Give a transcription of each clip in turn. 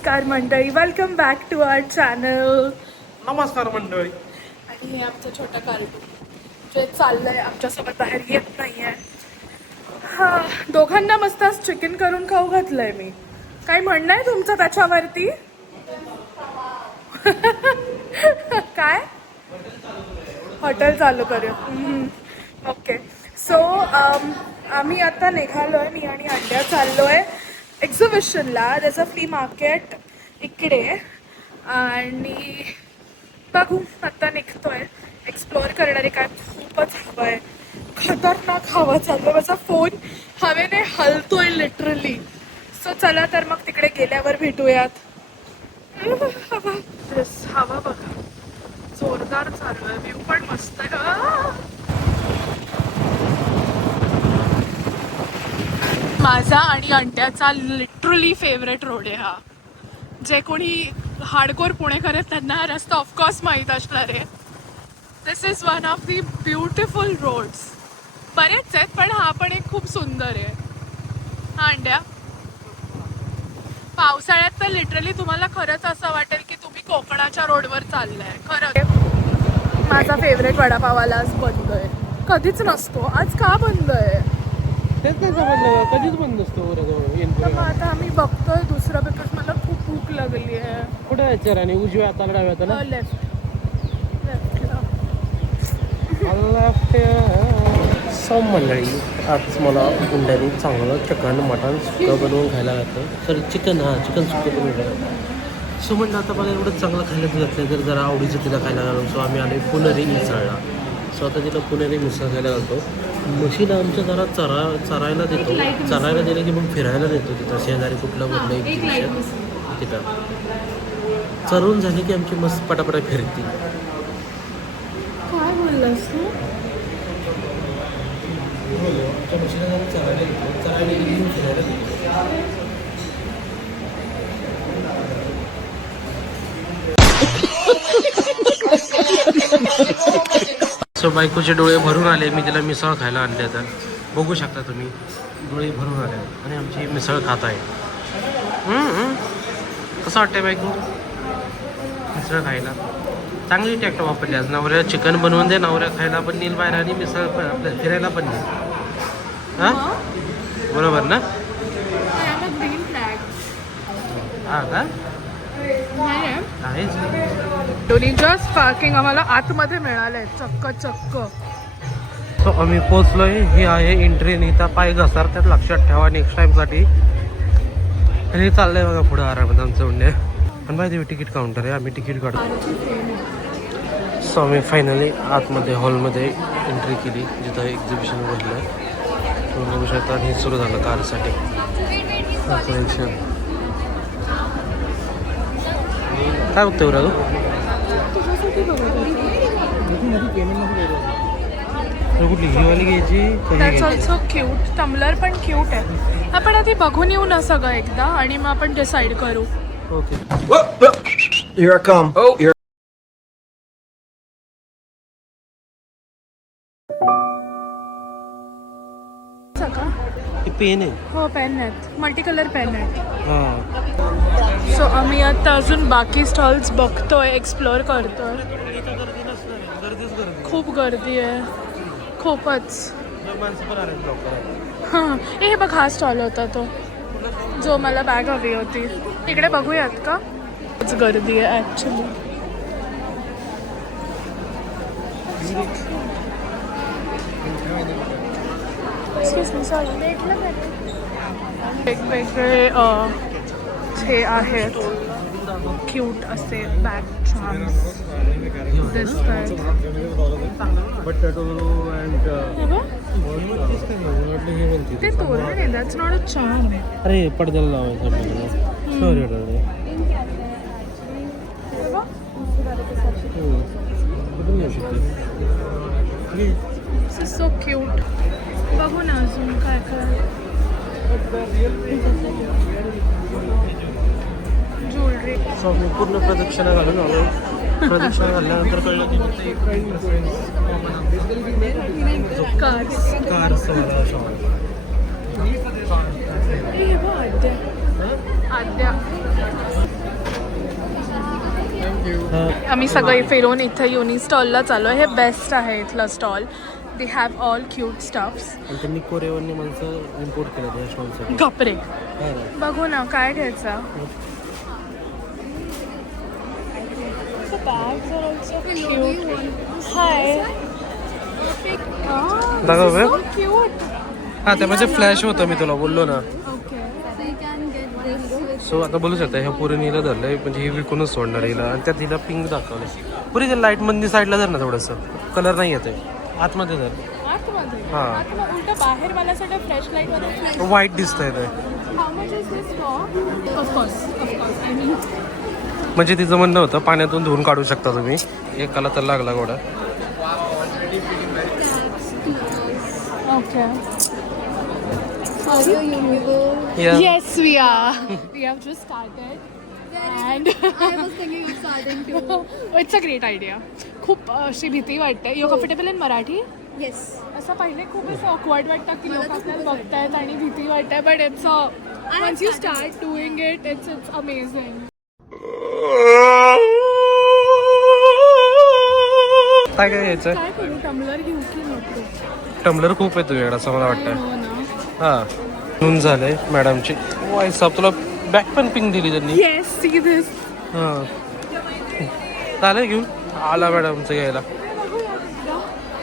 नमस्कार मंडळी, welcome back to our channel. नमस्कार मंडळी. आणि हे आमचं छोटं कार्टून जे चाललंय आमच्यासोबत बाहेर येत नाहीये. हा, दोघांना मस्त चिकन करून खाऊ घातलंय मी. काही म्हणणं आहे तुमचं त्याच्यावरती? काय? हॉटेल चालू करू. ओके. सो आम्ही आता निघालोय, मी आणि अंड्या चाललोय एक्झिबिशनला. त्याचं फ्ली मार्केट इकडे आणि बघू आता निघतोय. एक्सप्लोअर करणारे काय खूपच हवं आहे, खतरनाक हवा चालू. माझा फोन हवेने हलतोय लिटरली. सो चला तर मग तिकडे गेल्यावर भेटूयात. हवा बघा, जोरदार चालू आहे. व्ह्यू पण मस्त आहे. माझा आणि अंड्याचा लिटरली फेवरेट रोड आहे हा. जे कोणी हार्डकोर पुणेकर आहेत त्यांना हा रस्ता ऑफकोर्स माहीत असणार आहे. This is one of the beautiful roads. बरेच आहेत पण हा पण एक खूप सुंदर आहे. हा अंड्या, पावसाळ्यात तर लिटरली तुम्हाला खरंच असं वाटेल की तुम्ही कोकणाच्या रोडवर चाललाय. खरं माझा फेवरेट वडापावाला आज बंद आहे. कधीच नसतो, आज का बंद आहे तेच नाही समजलं, कधीच बंद असतो. तर मग आता आम्ही बघतोय दुसरं, बिकॉज मला खूप भूक लागली आहे. कुठे यायचं आणि उजव्या हाताला डाव्या हाताला? लेफ्ट. सो मंडळी, आज मला गुंड्याने चांगलं चिकन मटन सुकं बनवून खायला घातलं. सॉरी चिकन सुकं बनवून खायला. सो म्हणलं आता मला एवढं चांगलं खायला घातलं तर जरा आवडीचं तिला खायला घालून. सो आम्ही आलो पुणेरी मिसळला. सो आता तिला पुणेरी मिसळ खायला घालतो. म्हशीला आमच्या जरा चरायला देतो. चरायला दिलं की मग फिरायला देतो. तिथं शेजारी कुठलं कुठलं एक्झिबिशन तिथं चरून झाली की आमची मस्त पटापटा फिरती. काय बोललास तू? म्हशीला जरा चरायला देतो. चरायला गेली की फिरायला देतो. सो बायकोचे डोळे भरून आले. मी तिला मिसळ खायला आणले. तर बघू शकता तुम्ही, डोळे भरून आले आणि आमची मिसळ खात आहे. कसं वाटतंय बायको मिसळ खायला? चांगली टॅक्ट वापरली आज. नवऱ्या चिकन बनवून दे, नवऱ्या खायला पण नेल बाहेर आणि मिसळ पण आपल्या फिरायला पण नेल. हां बरोबर ना? Green flag. हां का आहेच. दोन्ही जस्ट पार्किंग आम्हाला आतमध्ये मिळालंय चक्क. सो आम्ही पोचलोय. ही आहे एंट्री. इथं पाय घसरतात, लक्षात ठेवा नेक्स्ट टाईमसाठी. आणि चाललंय बघा पुढं आरामात आमचं उंडे. पण माहिती तिकीट काउंटर आहे, आम्ही तिकीट काढतो. सो आम्ही फायनली आतमध्ये हॉलमध्ये एंट्री केली, जिथं एक्झिबिशन भरलं आहे. बघू शकता हे सुरू झालं कारसाठी. काय बघतोय बरं कुठली ही वाली घ्यायची? That's also cute. टम्बलर पण क्यूट आहे. आपण आधी बघून येऊ ना सगळं एकदा आणि मग आपण डिसाईड करू. Okay. Here I come. Oh, here. हे पेन आहे. हो, पेन आहेत, मल्टी कलर पेन आहेत. हां. सो आम्ही आता अजून बाकी स्टॉल्स बघतोय, एक्सप्लोअर करतोय. खूप गर्दी आहे, खूपच. हां, हे बघ, हा स्टॉल होता तो जो मला बॅग हवी होती. इकडे बघूयात का? गर्दी आहे ॲक्च्युली. वेगवेगळे हे आहेत क्यूट असे बॅग चार्म्स दिसतात. ते तोरण आहे, दॅट्स नॉट अ चार्म. अरे पडद्याला लावायचं. Sorry. This is so cute. बघू ना अजून काय काय. ज्वेलरी. सो मी पूर्ण प्रदक्षिणा घालून आलो. प्रदक्षिणा घालल्यानंतर कळलं की कार्स आद्या आम्ही सगळे फिरून इथे युनी स्टॉलला चाललो आहे. हे बेस्ट आहे इथलं stall. They have all cute stuffs. आणि त्यांनी कोरेवानी माणसं इम्पोर्ट केलं त्या स्टॉलसाठी. कपडे बघू ना काय घ्यायचं. हाय हां त्यामध्ये फ्लॅश होतं मी तुला बोललो ना. सो आता बोलू शकता ह्या पुरीने हिला धरलंय म्हणजे ही विकूनच सोडणार हिला. आणि त्यात हिला पिंक दाखवलं. पुरी ते लाईट मध्ये साईडला धर ना थोडंसं. कलर नाही येते आतमध्ये धर. हां बाहेर मला सगळं फ्लॅश लाईट मध्ये व्हाईट दिसतंय ते. म्हणजे तिचं म्हणणं होतं पाण्यातून धुवून काढू शकता तुम्ही. एकाला तर लागला गोडा. Okay. Are you Unilever? Yes, we are. We have just started. And I was thinking of starting too. it's a great idea. खूप अशी भीती वाटते. You comfortable in Marathi? Yes. असं पहिले खूप असं ऑकवर्ड वाटतं की लोक आपल्याला बघतायत आणि भीती वाटते. But it's once you start doing it it's amazing. काय काय घ्यायचं. काय करू टम्बलर घेऊ की नको. टम्बलर खूप आहे तुझ्याकडे असं मला वाटतं. हो ना. हां म्हणून झालंय मॅडमची. वाईस साहेब तुला बॅक पण पिंक दिली त्यांनी. Yes see this. हां चालेल घेऊन आला मॅडमचं घ्यायला.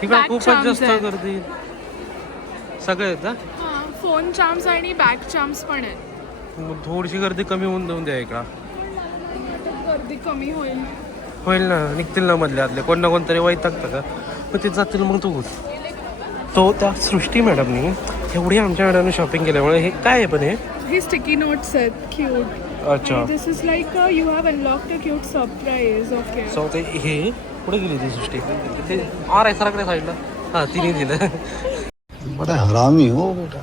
तिकडे Back खूपच charms जास्त आहेत. गर्दी. सगळे आहेत ना. फोन चार्म्स आणि बॅक चार्म्स पण आहेत. मग थोडीशी गर्दी कमी होऊन देऊन द्या इकडं. गर्दी कमी होईल. होईल ना. निघतील ना मधले आतले कोण ना कोणतरी वैतागतं का. मग ते जातील मग तू. तो त्या सृष्टी मॅडमनी एवढी आमच्या मॅडमने शॉपिंग केल्यामुळे हे काय आहे पण हे स्टिकी नोट्स आहेत क्यूट. अच्छा. This is like you have unlocked a cute surprise. Okay. So ते हे कुठे गेली ती सृष्टी. ते आर आहे सराकडे साईडला. हां तिने दिलं. बड़ा हरामी हो बेटा.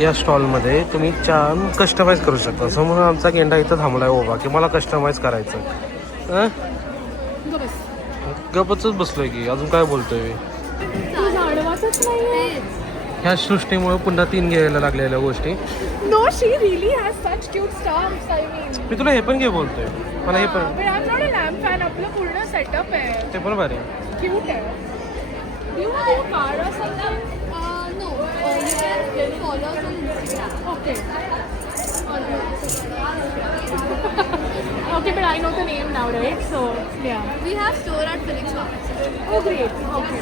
या स्टॉलमध्ये तुम्ही चार्म कस्टमाइज करू शकता. समोर आमचा गेंडा इथं थांबलाय उभा की मला कस्टमाइज करायचं. गपचच बसलोय की अजून काय बोलतोय मी. ह्या सृष्टीमुळे पुन्हा 3 घ्यायला लागलेल्या गोष्टी. No, she really has such cute stuff. I mean, मी तुला हे पण घे बोलतोय. मला हे पण. but I'm not a lamp fan. आपलं पूर्ण सेटअप आहे. ते पण भारी. क्यूट आहे. You have a card or something? No. You can follow us on Instagram. Okay. Okay, but I know the name now, right? So, yeah. We have store at Phoenix Market. Oh, great. Okay.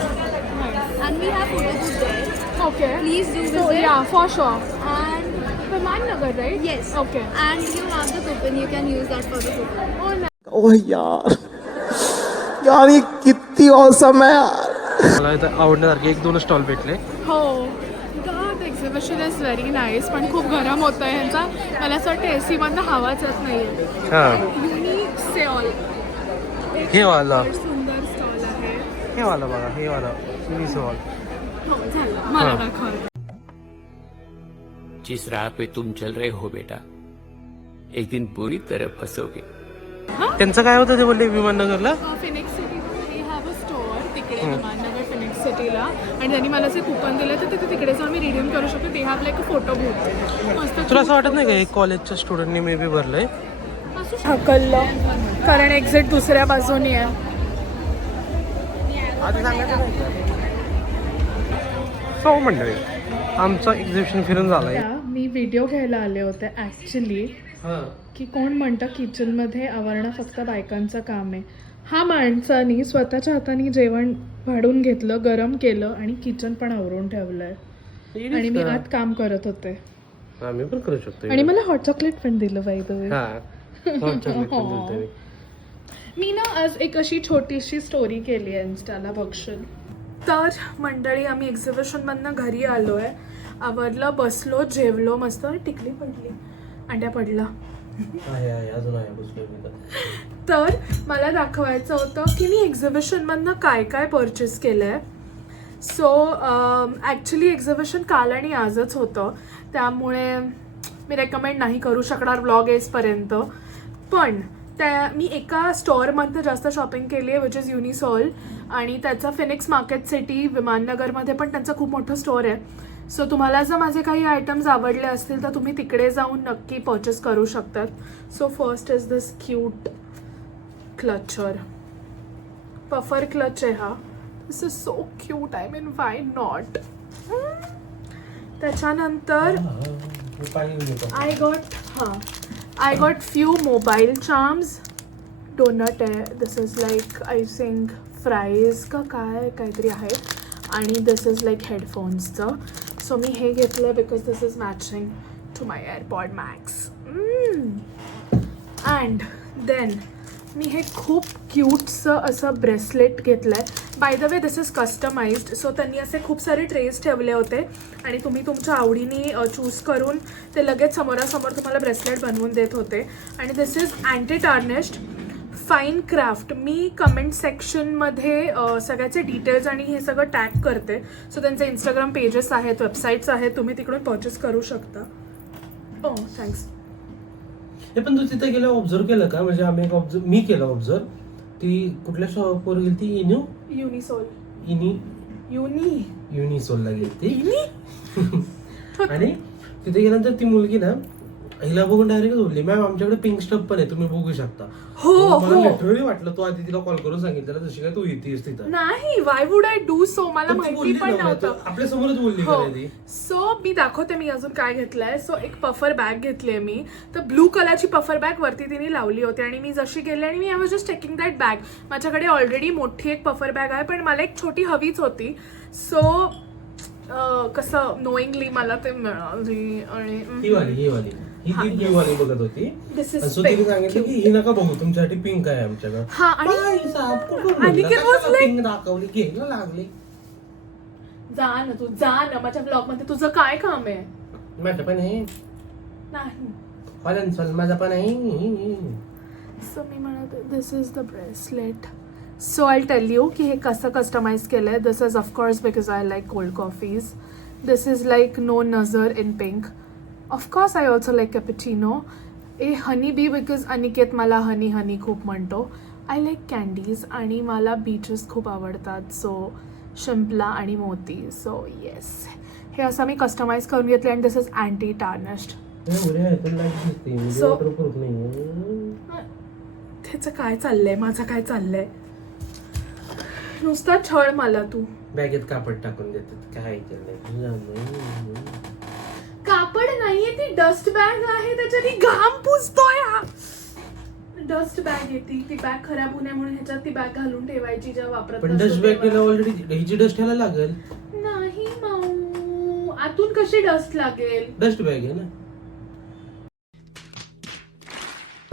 Nice. And we have photo booth there. Okay. Please do So, visit. yeah, for sure. And Viman Nagar, right? yes. Okay. And you have the coupon. You can use that for the coupon. Oh, nice. ओह यार यार ये कितनी awesome है यार. मला इथं आवडण्यासारखे 1-2 stall भेटले. हो. The exhibition is very nice. पण खूप गरम होतं आहे ह्यांचा. मला असं वाटतं AC मधनं हवाच येत नाही आहे. हां युनिक सेऑल. हे वाला. सुंदर स्टॉल आहे. हे वाला बघा. हे वाला मिनी सॉल. हो झालं. मला दाखवा. जिस राह पे तुम चल रहे हो बेटा, एक दिन बुरी तरह फंसोगे. त्यांचं काय होतं ते बोलले विमाननगरला. Phoenix City we have a store तिकडे विमाननगर फिनिक्स सिटीला. आणि त्यांनी मला जे कुपन दिलं तर ते तिकडे जाऊन मी रिडीम करू शकतो. ते have like a photo booth. मस्त. तुला असं वाटत नाही का एक कॉलेजच्या स्टुडंटनी मे बी भरलंय. हकललं कारण एक्झिट दुसऱ्या बाजूनी आहे. सो मंडळी आमचं एक्झिबिशन फिरून झालंय. मी व्हिडिओ घ्यायला आले होते ॲक्च्युली. की कोण म्हणतं किचनमध्ये आवरणं फक्त बायकांचं काम आहे. हा माणसानी स्वतःच्या हाताने जेवण वाढून घेतलं, गरम केलं आणि किचन पण आवरून ठेवलंय. आणि मी आत काम करत होते. आम्ही पण करू शकतो. आणि मला हॉट चॉकलेट पण दिलं बाय द वे. मी ना आज एक अशी छोटीशी स्टोरी केली आहे इन्स्टाला बघशील. तर मंडळी आम्ही एक्झिबिशनमधनं घरी आलो आहे. आवरलं, बसलो, जेवलो, मस्त टिकली पडली, अंड्या पडला. तर मला दाखवायचं होतं की मी एक्झिबिशनमधनं काय काय परचेस केलं आहे. सो ॲक्च्युली एक्झिबिशन काल आणि आजच होतं त्यामुळे मी रेकमेंड नाही करू शकणार व्लॉग येसपर्यंत. पण मी एका स्टोअरमधनं जास्त शॉपिंग केली आहे विच इज युनिसॉल. आणि त्याचा फिनिक्स मार्केट सिटी विमाननगरमध्ये पण त्यांचं खूप मोठं स्टोअर आहे. सो तुम्हाला जर माझे काही आयटम्स आवडले असतील तर तुम्ही तिकडे जाऊन नक्की परचेस करू शकतात. So first is this cute clutcher, puffer clutch आहे हा. This is so cute. I mean why not. त्याच्यानंतर I got few mobile charms. Donut आहे. This is like I think fries का काय काहीतरी आहे. आणि this is like headphonesचं. So मी हे घेतलं because this is matching to my AirPod Max. And then मी हे खूप क्यूटचं असं ब्रेसलेट घेतलं आहे. By the way this is customised. So त्यांनी असे खूप सारे ट्रेस ठेवले होते आणि तुम्ही तुमच्या आवडीने चूज करून ते लगेच समोरासमोर तुम्हाला ब्रेसलेट बनवून देत होते. आणि this is anti tarnished fine craft. मी कमेंट सेक्शनमध्ये सगळ्याचे डिटेल्स आणि हे सगळं टॅग करते. सो त्यांचे इंस्टाग्राम पेजेस आहेत, वेबसाईट्स आहेत, तुम्ही तिकडून परचेस करू शकता. ओ थँक्स. हे पण तू तिथे गेलं ऑब्झर्व केलं का? म्हणजे आम्ही मी केलं ऑब्झर्व. ती कुठल्या शॉपवर गेली ती? युनिसोलला गेली ती. आणि तिथे गेल्यानंतर ती मुलगी ना हिला बघून डायरेक्ट बोलली, मॅम आमच्याकडे पिंक स्टफ पण आहे, तुम्ही बघू शकता. मला लिटरली वाटलं तू आधी तिला कॉल करून सांगितलं जशी काय तू येतेस तिथं. नाही, why would I do so? मला माहिती पण नव्हतं. आपल्या समोरच बोलली. सो मी दाखवते मी अजून काय घेतलंय. सो एक पफर बॅग घेतलीये मी. तर ब्लू कलरची पफर बॅग वरती तिने लावली होती आणि मी जशी गेले आणि मी I was just taking that bag. माझ्याकडे ऑलरेडी मोठी एक पफर बॅग आहे पण मला एक छोटी हवीच होती. सो कसं नोईंगली मला ते मिळाली. आणि ही वाली ही ब्लू वाली बघत होती. दिस इज सो तिने सांगितलं की ही नका बघू, तुमच्यासाठी पिंक आहे आमच्याकडे. हा. आणि पिंक दाखवली घ्यायला लागली. जा ना तू, जा ना. माझ्या ब्लॉग मध्ये तुझं काय काम आहे? माझं पण आहे नाही. माझा पण आहे. सो मी म्हणत this is the bracelet. So I tell you की हे कसं कस्टमाइज केलं आहे. This is of course because I like cold coffees. This is like no नजर in pink. Of course I also like cappuccino. A honey bee because Aniket मला honey खूप म्हणतो. I like candies आणि मला बीचेस खूप आवडतात. सो शिंपला आणि मोती. सो येस, हे असं मी कस्टमाइज करून घेतले. And this is anti tarnished. त्याचं काय चाललंय, माझं काय चाललंय? नुसता छळ मला तू. बॅगेत कापड टाकून देतात काय कापड नाहीये, ती डस्ट बॅग आहे. त्याच्यात घाम पुसतोय हा. डस्ट बॅग आहे ती बॅग खराब होऊ नये म्हणून ह्याच्यात ती बॅग घालून ठेवायची जेव्हा वापरत. पण डस्ट बॅग केला ऑलरेडी ह्याची डस्ट ह्याला लागेल. नाही माऊ, आतून कशी डस्ट लागेल? डस्ट बॅग आहे ना.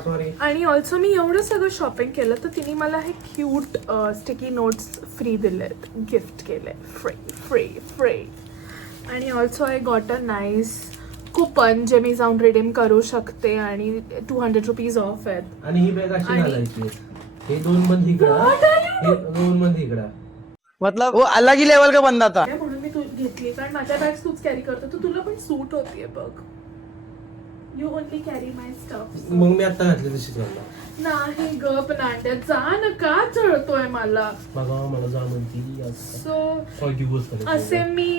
सॉरी. आणि ऑल्सो मी एवढं सगळं शॉपिंग केलं तर तिने मला हे क्यूट स्टिकी नोट्स फ्री दिलेत, गिफ्ट केले. फ्री. आणि also I got a nice coupon जे मी जाऊन रिडीम करू शकते आणि 200 रुपीज ऑफ आहेत. आणि ही बॅग अशी घालायची. हे दोन बंद इकडा, हे दोन बंद इकडा. मतलब वो अलग ही लेवल का बंदा था. म्हणून मी तू घेतली कारण माझ्या बॅग्स तूच कॅरी करतो. तर तुला पण सूट होतीये बघ. You only carry my stuff. मग मी आता घातली तशीच घालला. नाही गप नांड्या, जा ना. का चढतोय मला? मला जा म्हणती. सो असे मी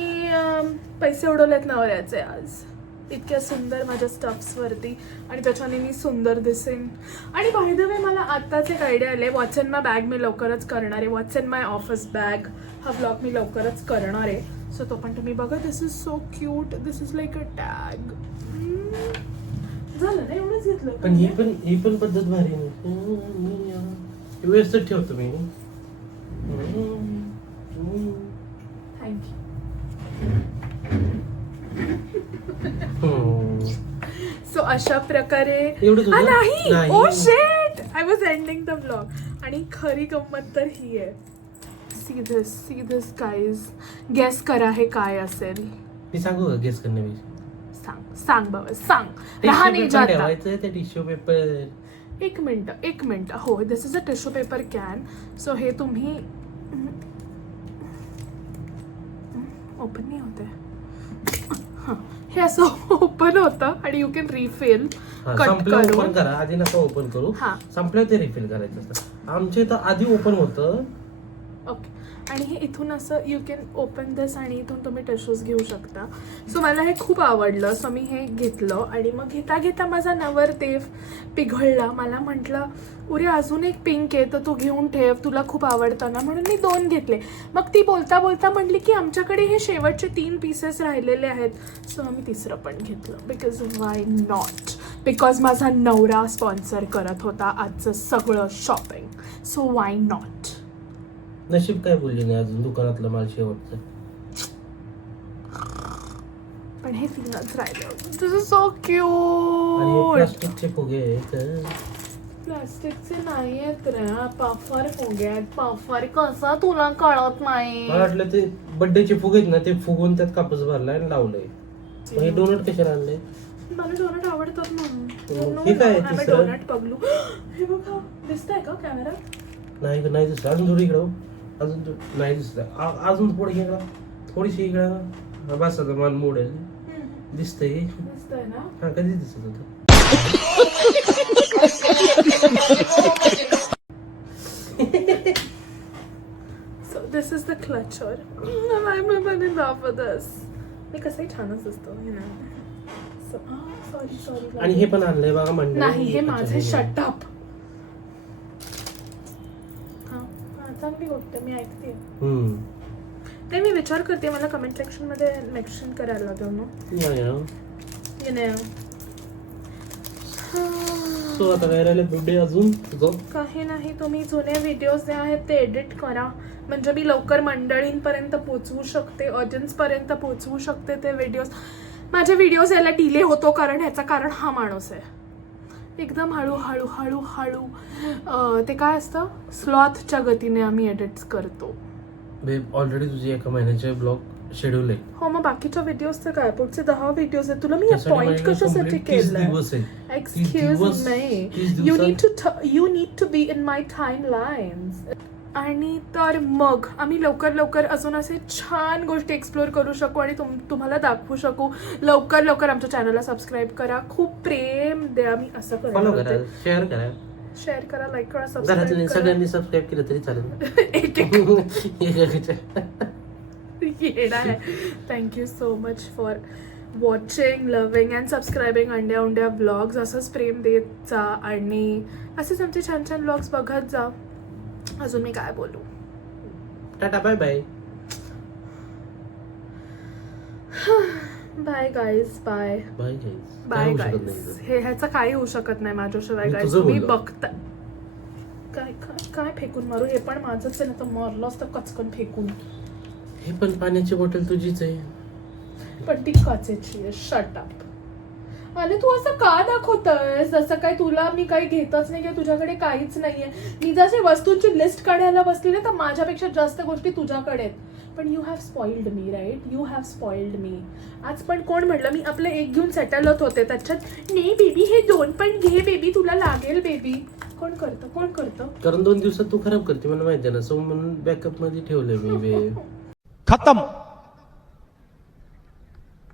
पैसे उडवलेत नवऱ्याचे आज इतक्या सुंदर माझ्या स्टफ्स वरती आणि त्याच्याने मी सुंदर दिसेन. आणि बाय द वे मला आत्ताच एक आयडिया आले. वॉट्स इन माय बॅग मी लवकरच करणार आहे. What's in my office bag हा ब्लॉग मी लवकरच करणार आहे. सो तो पण तुम्ही बघा. This is so cute. This is like a tag. झालं ना, एवढंच घेतलं. पण ही पण पद्धत भारी नाही. व्यवस्थित ठेवतो मी. थँक्यू. सो अशा प्रकारे नाही. Oh shit, I was ending the blog. आणि खरी गंमत तर ही आहे. See this guys. गेस करा हे काय असेल. मी सांगू का गेस करणे? सांग बाबा, सांग. रहा नाही जाता. Tissue paper. एक मिनिट. हो, this is a tissue paper can. So हे तुम्ही ओपन नाही होते. हे असं ओपन होतं आणि you can refill. Cut open करा आधी, नका ओपन करू. संपलं ते रिफिल करायचं असतं. आमच्या इथं आधी ओपन होतं. ओके. आणि हे इथून असं यू कॅन ओपन दिस आणि इथून तुम्ही टिश्यूज घेऊ शकता. सो मला हे खूप आवडलं. सो मी हे घेतलं आणि मग घेता घेता माझा नवरदेव पिघळला. मला म्हटलं उरे अजून एक पिंक आहे तर तू घेऊन ठेव, तुला खूप आवडतं ना, म्हणून मी 2 घेतले. मग ती बोलता बोलता म्हटली की आमच्याकडे हे शेवटचे 3 पीसेस राहिलेले आहेत. सो मी तिसरं पण घेतलं. बिकॉज वाय नॉट, बिकॉज माझा नवरा स्पॉन्सर करत होता आजचं सगळं शॉपिंग. So why not. नशीब काय बोलली नाही अजून दुकानातलं माल शेवटचं. पण हे 3च राहिलं. दिस इज सो आणि क्यूट. प्लास्टिकचे फुगे आहेत. प्लास्टिकचे नाही आहेत रे, पाफर फुगे आहेत. पाफर कसा तुला कळत नाही? मला वाटलं ते बर्थडेचे फुगे आहेत ना, ते फुगून त्यात कापूस भरलाय आणि लावलंय. मग हे डोनट कशाला आणले? मला डोनट आवडतात म्हणून. हे काय आहे तिसरं? डोनट पगलू. हे बघा, दिसतंय का कॅमेरा? नाही नाही दिसलं. अजून थोडी इकडं अजून नाही दिसलं. अजून थोडी इकडं, थोडीशी इकडं. बस आता मला मोडेल दिसतंय. दिसतंय ना? हा कधी दिसत होतं? So this is the clutcher. I'm in love with this. हे कसंही छानच दिसतो, you know. So, sorry. आणि हे पण आणलंय बघा मंडळी. नाही, हे माझे शटअप. चांगली गोष्ट, मी ऐकते. ते मी विचार करते, मला कमेंट सेक्शन मध्ये मेन्शन करायला देऊ. सो आता काय राहिले बर्थडे अजून तुझं? काही नाही, तुम्ही जुने व्हिडिओज जे आहेत ते एडिट करा, म्हणजे मी लवकर मंडळींपर्यंत पोहोचवू शकते, ऑडियन्स पर्यंत पोहोचवू शकते ते व्हिडिओज. माझे व्हिडिओज यायला डिले होतो कारण ह्याचं कारण हा माणूस आहे. एकदम हळूहळू हळूहळू ते काय असतं, स्लॉथच्या गतीने आम्ही एडिट्स करतो. ऑलरेडी तुझी एका महिन्याचे ब्लॉग शेड्यूल आहे. हो, मग बाकीच्या व्हिडिओजचं काय? पुढचे 10 व्हिडिओज आहेत. तुला मी पॉइंट कशासाठी केलं? Excuse me, you need to be in my time lines. आणि तर मग आम्ही लवकर अजून असे छान गोष्टी एक्सप्लोर करू शकू आणि तुम्हाला दाखवू शकू. लवकर आमच्या चॅनलला सबस्क्राईब करा, खूप प्रेम द्या. मी असं करा, शेअर करा, लाईक करा, सबस्क्राईब सगळ्यांनी सबस्क्राईब केलं तरी चालेल. येणार आहे. Thank you so much for watching, loving and सबस्क्रायबिंग अंड्या व्लॉग्स. असंच प्रेम देत जा आणि असेच आमचे छान छान व्लॉग्स बघत जा. अजून मी काय बोलू? टाटा, bye bye. Bye guys, bye guys. हे ह्याचं काही होऊ शकत नाही माझ्याशिवाय गाईज. तुम्ही बघता काय फेकून मारू? हे पण माझंच आहे ना, तर मारलं असतं कचकन फेकून. हे पण पाण्याची बॉटल तुझीच आहे, पण ती काचेची आहे. Shut up. आणि तू असं का दाखवतोयस जसं काय तुला मी काही घेतच नाही किंवा तुझ्याकडे काहीच नाहीये. मी जसे वस्तूंची लिस्ट काढायला बसली ना, तर माझ्यापेक्षा जास्त गोष्टी तुझ्याकडे आहेत. पण you have spoiled me, right? You have spoiled me. आज पण कोण म्हटलं, मी आपले एक घेऊन सेटल होते, त्याच्यात नाही बेबी हे 2 पण घे बेबी, तुला लागेल बेबी. कोण करतं? कारण 2 दिवसात तू खराब करते मला माहिती आहे ना. सो म्हणून बॅकअप मध्ये ठेवलंय मी. खत्म.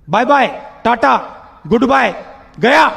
Bye bye, ta-ta, goodbye, गया.